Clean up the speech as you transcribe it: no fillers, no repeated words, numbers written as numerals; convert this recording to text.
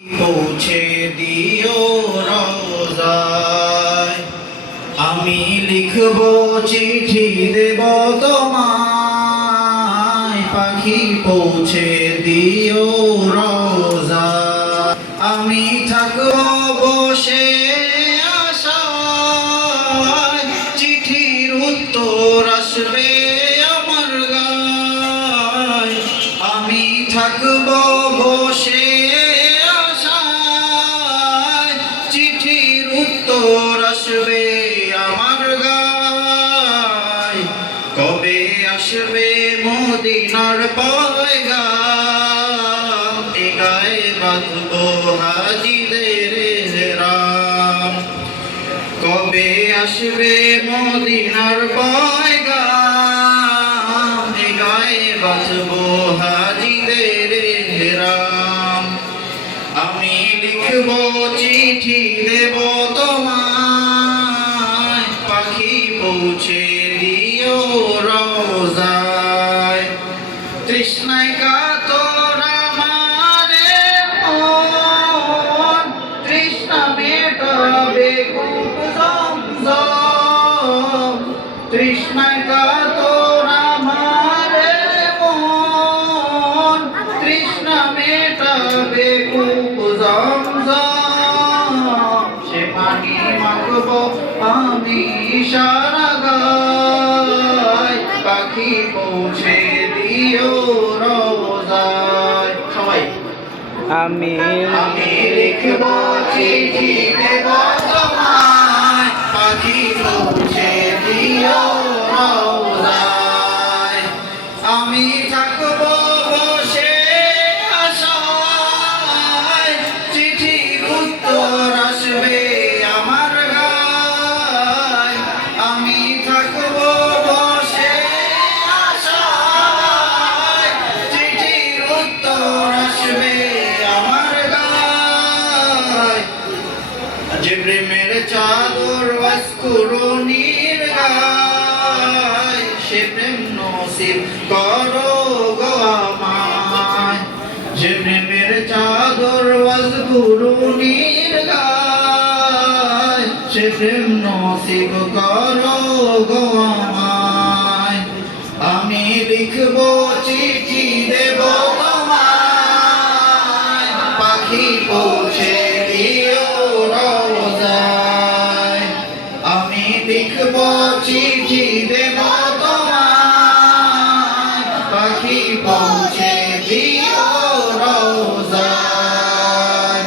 পৌঁছে দিও রওজায়, আমি লিখব চিঠি দেব তোমায়, পাখি পৌঁছে দিও রওজায়। আমি থাকব বসে আশায়, চিঠির উত্তর আসবে আমার গায়। আমি থাকব বসে চিঠির উত্তর আসবে আমার গায়। কবে আসবে মদিনার পয়গাম, এ গায়ে বাঁধব হাজিদের এহরাম। কবে আসবে মদিনার পয়গাম, এ গায়ে বাঁধব হাজিদের এহরাম। আমি লিখব চিঠি দেব তোমায়, পাখি পৌঁছে দিও রওজায়। তৃষ্ণায় কাতর আমারে মন, তৃষ্ণা মেটাবে কূপ জমজম। তৃষ্ণায় কাতর আমারে মন, তৃষ্ণা মেটাবে কূপ জমজম। সে পানি মাখব আমি সারা গায়, পাখি পৌঁছে দিও রওজায়। সবাই আমি লিখব চিঠি দেব তোমায়, পাখি পৌঁছে দিও রওজায়। আমি থাকব বসে আশায়, চিঠির উত্তর আসবে আমার গায়। আমি থাকব বসে আশায়, চিঠির উত্তর আসবে আমার গায়। যে প্রেমের চাদর ওয়াসকুরুনির গায়, সে প্রেম নসিব করো গো আমায়। যে প্রেমের চাদর ওয়াসকুরুনির গায়, সে প্রেম নসিব করো গো আমায়। আমি লিখব চিঠি দেব তোমায়, পাখি পৌঁছে দিও রওজায়। আমি লিখব চিঠি দেব তোমায়, পাখি পৌঁছে দিও রওজায়।